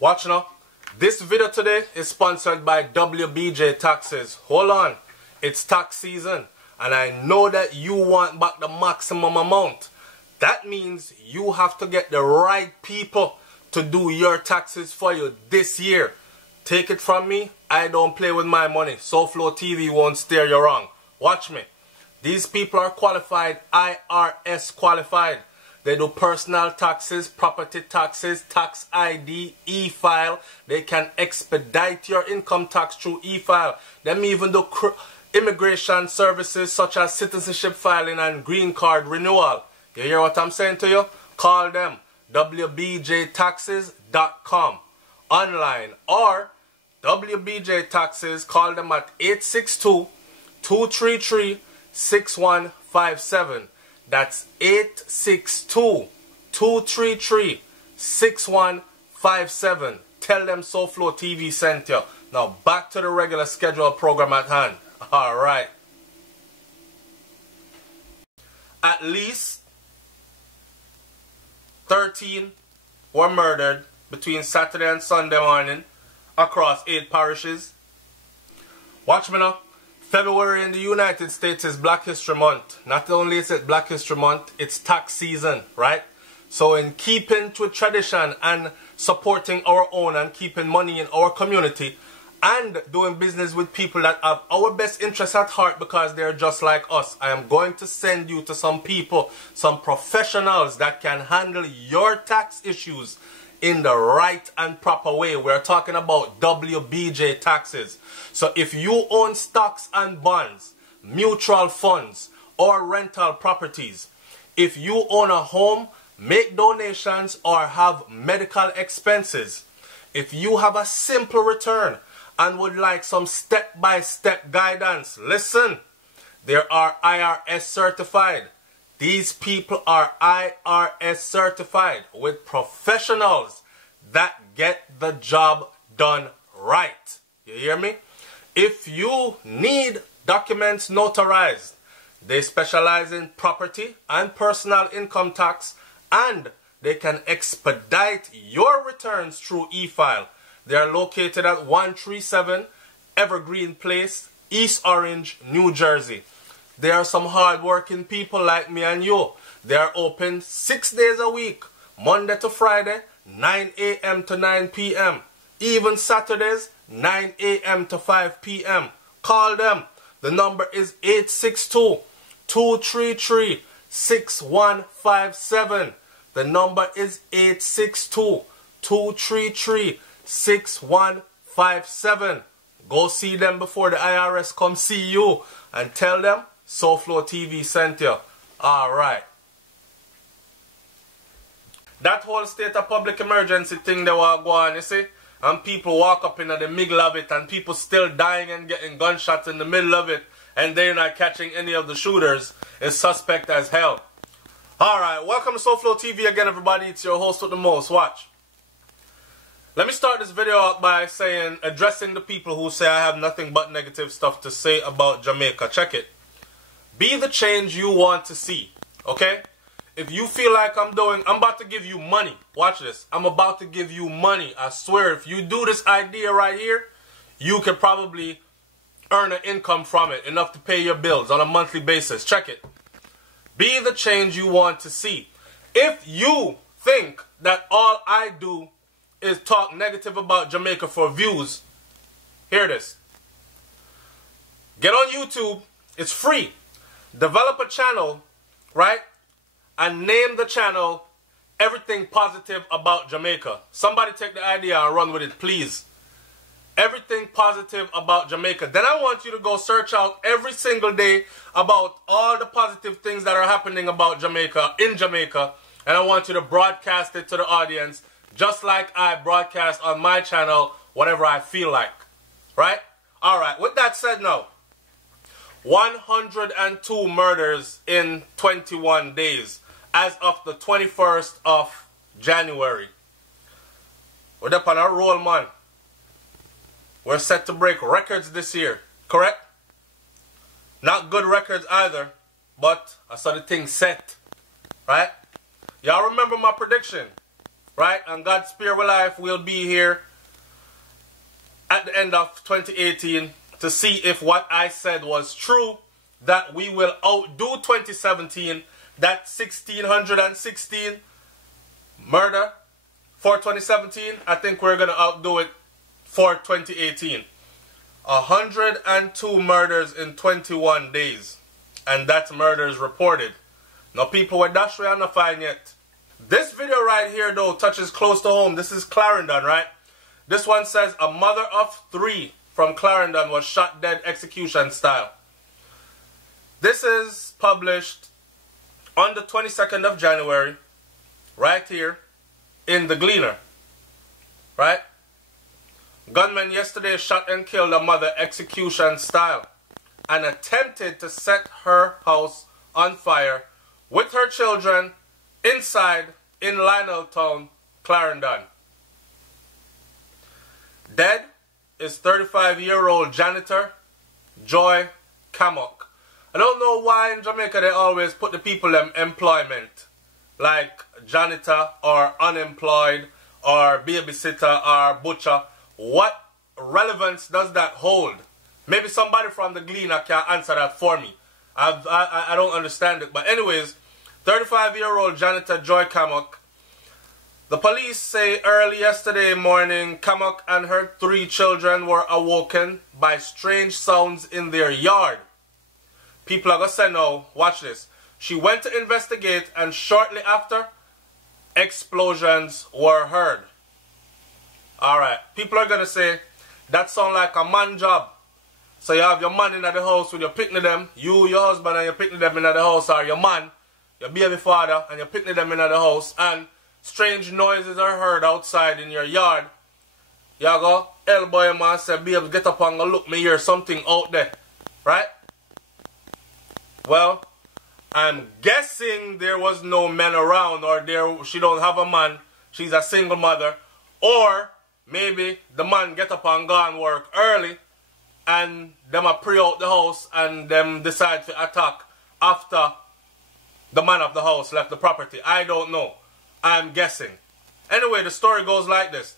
Watch now. This video today is sponsored by WBJ Taxes. Hold on. It's tax season and I know that you want back the maximum amount. That means you have to get the right people to do your taxes for you this year. Take it from me, I don't play with my money. SoFlo TV won't steer you wrong. Watch me. These people are qualified, IRS qualified. They do personal taxes, property taxes, tax ID, e-file. They can expedite your income tax through e-file. They may even do immigration services such as citizenship filing and green card renewal. You hear what I'm saying to you? Call them, wbjtaxes.com, online, or WBJ Taxes. Call them at 862-233-6157. That's 862-233-6157. Tell them SoFlo TV sent you. Now back to the regular scheduled program at hand. Alright. At least 13 were murdered between Saturday and Sunday morning across 8 parishes. Watch me now. February in the United States is Black History Month. Not only is it Black History Month, it's tax season, right? So in keeping with tradition and supporting our own and keeping money in our community and doing business with people that have our best interests at heart because they're just like us, I am going to send you to some people, some professionals that can handle your tax issues in the right and proper way. We're talking about WBJ Taxes. So if you own stocks and bonds, mutual funds, or rental properties, if you own a home, make donations, or have medical expenses, if you have a simple return and would like some step-by-step guidance, listen, they are IRS certified. These people are IRS certified with professionals that get the job done right. You hear me? If you need documents notarized, they specialize in property and personal income tax, and they can expedite your returns through e-file. They are located at 137 Evergreen Place, East Orange, New Jersey. They are some hard-working people like me and you. They are open 6 days a week, Monday to Friday, 9 a.m. to 9 p.m. Even Saturdays, 9 a.m. to 5 p.m. Call them. The number is 862-233-6157. The number is 862-233-6157. Go see them before the IRS come see you and tell them SoFlo TV sent you. Alright. That whole state of public emergency thing they were going, you see? And people walk up in the middle of it and people still dying and getting gunshots in the middle of it and they're not catching any of the shooters is suspect as hell. Alright, welcome to SoFlo TV again, everybody. It's your host with the most. Watch. Let me start this video out by saying, addressing the people who say I have nothing but negative stuff to say about Jamaica. Check it. Be the change you want to see. Okay? If you feel like I'm about to give you money. Watch this. I'm about to give you money. I swear, if you do this idea right here, you could probably earn an income from it, enough to pay your bills on a monthly basis. Check it. Be the change you want to see. If you think that all I do is talk negative about Jamaica for views, hear this. Get on YouTube. It's free. Develop a channel, right? And name the channel Everything Positive About Jamaica. Somebody take the idea and run with it, please. Everything Positive About Jamaica. Then I want you to go search out every single day about all the positive things that are happening about Jamaica, in Jamaica. And I want you to broadcast it to the audience just like I broadcast on my channel whatever I feel like. Right? Alright, with that said now, 102 murders in 21 days. As of the 21st of January. We're up on our roll, man. We're set to break records this year. Correct? Not good records either. But I saw the thing set. Right? Y'all remember my prediction. right? And God spare our life, we'll be here at the end of 2018 to see if what I said was true, that we will outdo 2017, that 1616 murder for 2017. I think we're going to outdo it for 2018. 102 murders in 21 days. And that's murders reported. Now people were dash we are not fine yet. This video right here though touches close to home. This is Clarendon, right? This one says a mother of 3 from Clarendon was shot dead execution style. This is published on the 22nd of January, right here in the Gleaner, right? Gunmen yesterday shot and killed a mother execution style and attempted to set her house on fire with her children inside in Lioneltown, Clarendon. Dead is 35-year-old janitor Joy Cammock. I don't know why in Jamaica they always put the people in employment, like janitor or unemployed or babysitter or butcher. What relevance does that hold? Maybe somebody from the Gleaner can answer that for me. I don't understand it. But anyways, 35-year-old janitor Joy Cammock. The police say early yesterday morning, Cammock and her 3 children were awoken by strange sounds in their yard. People are going to say no, watch this. She went to investigate and shortly after, explosions were heard. Alright, people are going to say, that sounds like a man job. So you have your man in the house with your picnic them, you, your husband and your picnic them in the house, or your man, your baby father and your picnic them in the house, and strange noises are heard outside in your yard. You go, elbow your man, say, babe, get up and go look, me hear something out there. Right? Well, I'm guessing there was no men around, or she don't have a man, she's a single mother, or maybe the man get up and go and work early and them a pray out the house and them decide to attack after the man of the house left the property. I don't know. I'm guessing. Anyway, the story goes like this.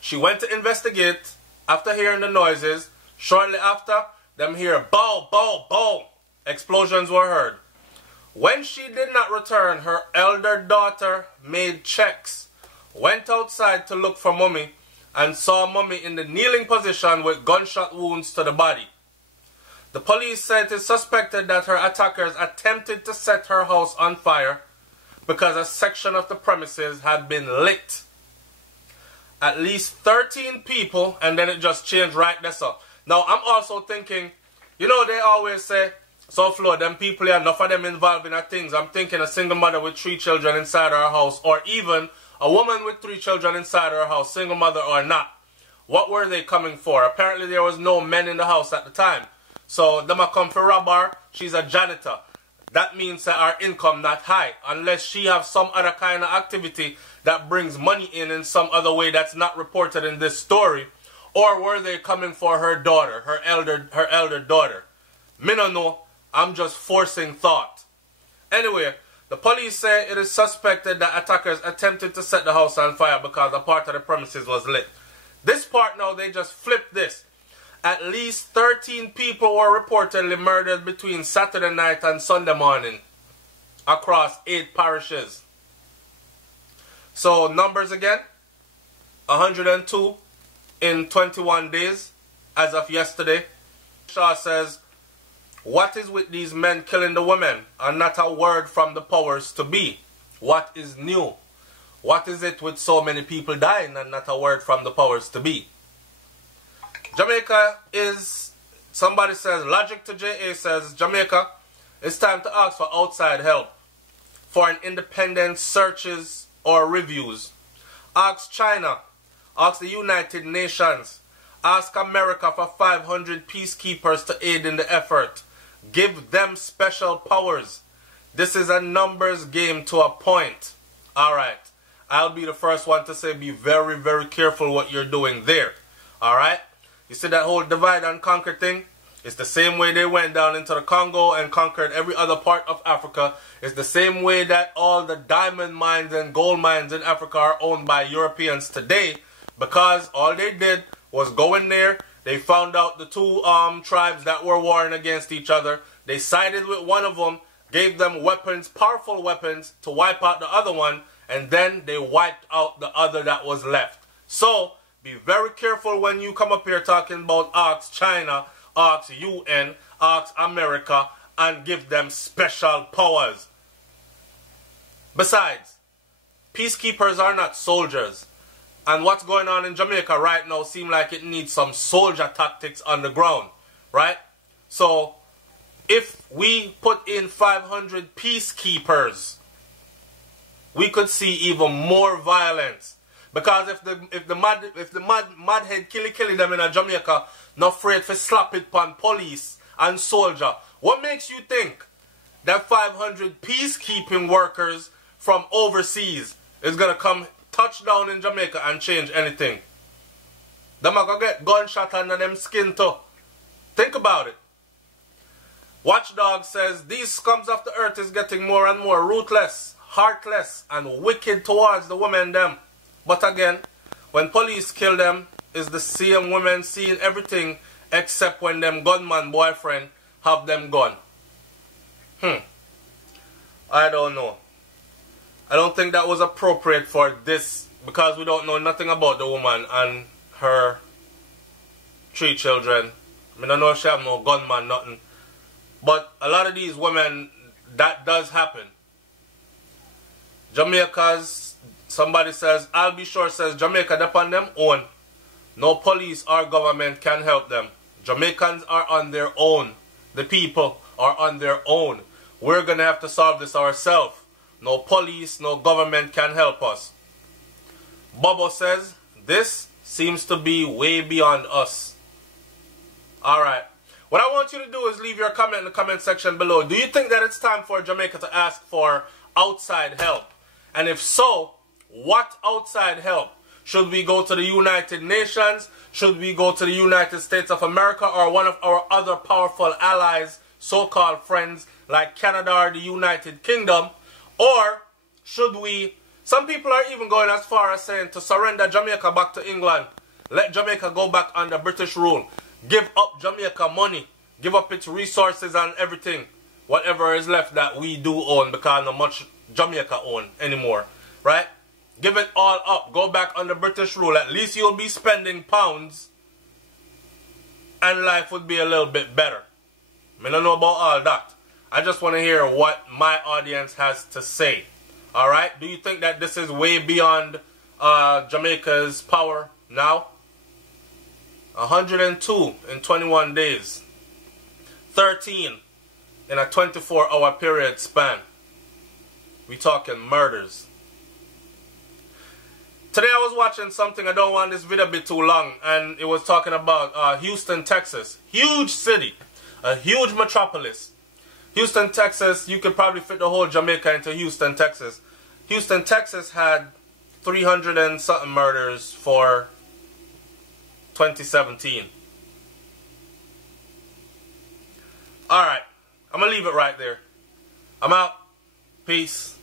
She went to investigate after hearing the noises. Shortly after, them hear bow, bow, bow. Explosions were heard. When she did not return, her elder daughter made checks, went outside to look for Mummy, and saw Mummy in the kneeling position with gunshot wounds to the body. The police said it is suspected that her attackers attempted to set her house on fire because a section of the premises had been lit. At least 13 people, and then it just changed right there. So now I'm also thinking, you know, they always say, so Flo, them people here, enough of them involved in things. I'm thinking a single mother with 3 children inside her house, or even a woman with 3 children inside her house, single mother or not. What were they coming for? Apparently there was no men in the house at the time. So them a come for rob her. She's a janitor. That means that her income not high, unless she have some other kind of activity that brings money in some other way that's not reported in this story. Or were they coming for her daughter, her elder daughter? Me no know. I'm just forcing thought. Anyway, the police say it is suspected that attackers attempted to set the house on fire because a part of the premises was lit. This part now, they just flipped this. At least 13 people were reportedly murdered between Saturday night and Sunday morning across 8 parishes. So numbers again, 102 in 21 days as of yesterday. Shaw says, what is with these men killing the women and not a word from the powers to be? What is new? What is it with so many people dying and not a word from the powers to be? Jamaica is, somebody says, Logic to JA says, Jamaica, it's time to ask for outside help for an independent searches or reviews. Ask China, ask the United Nations, ask America for 500 peacekeepers to aid in the effort. Give them special powers. This is a numbers game to a point. Alright, I'll be the first one to say be very, very careful what you're doing there. Alright? You see that whole divide and conquer thing? It's the same way they went down into the Congo and conquered every other part of Africa. It's the same way that all the diamond mines and gold mines in Africa are owned by Europeans today, because all they did was go in there. They found out the two tribes that were warring against each other. They sided with one of them, gave them weapons, powerful weapons, to wipe out the other one, and then they wiped out the other that was left. So, be very careful when you come up here talking about ask China, ask UN, ask America, and give them special powers. Besides, peacekeepers are not soldiers. And what's going on in Jamaica right now seems like it needs some soldier tactics on the ground, right? So, if we put in 500 peacekeepers, we could see even more violence. Because if the madhead killy them in Jamaica, not afraid to slap it upon police and soldier, what makes you think that 500 peacekeeping workers from overseas is gonna come touch down in Jamaica and change anything? Them are gonna get gunshot under them skin too. Think about it. Watchdog says these scums of the earth is getting more and more ruthless, heartless, and wicked towards the women them. But again, when police kill them, it's the same women seeing everything except when them gunman boyfriend have them gun. I don't know. I don't think that was appropriate for this, because we don't know nothing about the woman and her 3 children. I don't know if she have no gunman, nothing. But a lot of these women, that does happen. Jamaica's, somebody says, I'll be sure says Jamaica depend them own. No police or government can help them. Jamaicans are on their own. The people are on their own. We're going to have to solve this ourselves. No police, no government can help us. Bobo says, this seems to be way beyond us. Alright. What I want you to do is leave your comment in the comment section below. Do you think that it's time for Jamaica to ask for outside help? And if so, what outside help? Should we go to the United Nations? Should we go to the United States of America or one of our other powerful allies, so-called friends like Canada or the United Kingdom? Or should we, some people are even going as far as saying to surrender Jamaica back to England. Let Jamaica go back under British rule. Give up Jamaica money. Give up its resources and everything. Whatever is left that we do own, because not much Jamaica own anymore. Right? Give it all up. Go back under British rule. At least you'll be spending pounds. And life would be a little bit better. I don't know about all that. I just want to hear what my audience has to say. Alright? Do you think that this is way beyond Jamaica's power now? 102 in 21 days. 13 in a 24-hour period span. We talking murders. Today I was watching something, I don't want this video to be too long, and it was talking about Houston, Texas. Huge city. A huge metropolis. Houston, Texas, you could probably fit the whole Jamaica into Houston, Texas. Houston, Texas had 300 and something murders for 2017. Alright, I'm going to leave it right there. I'm out. Peace.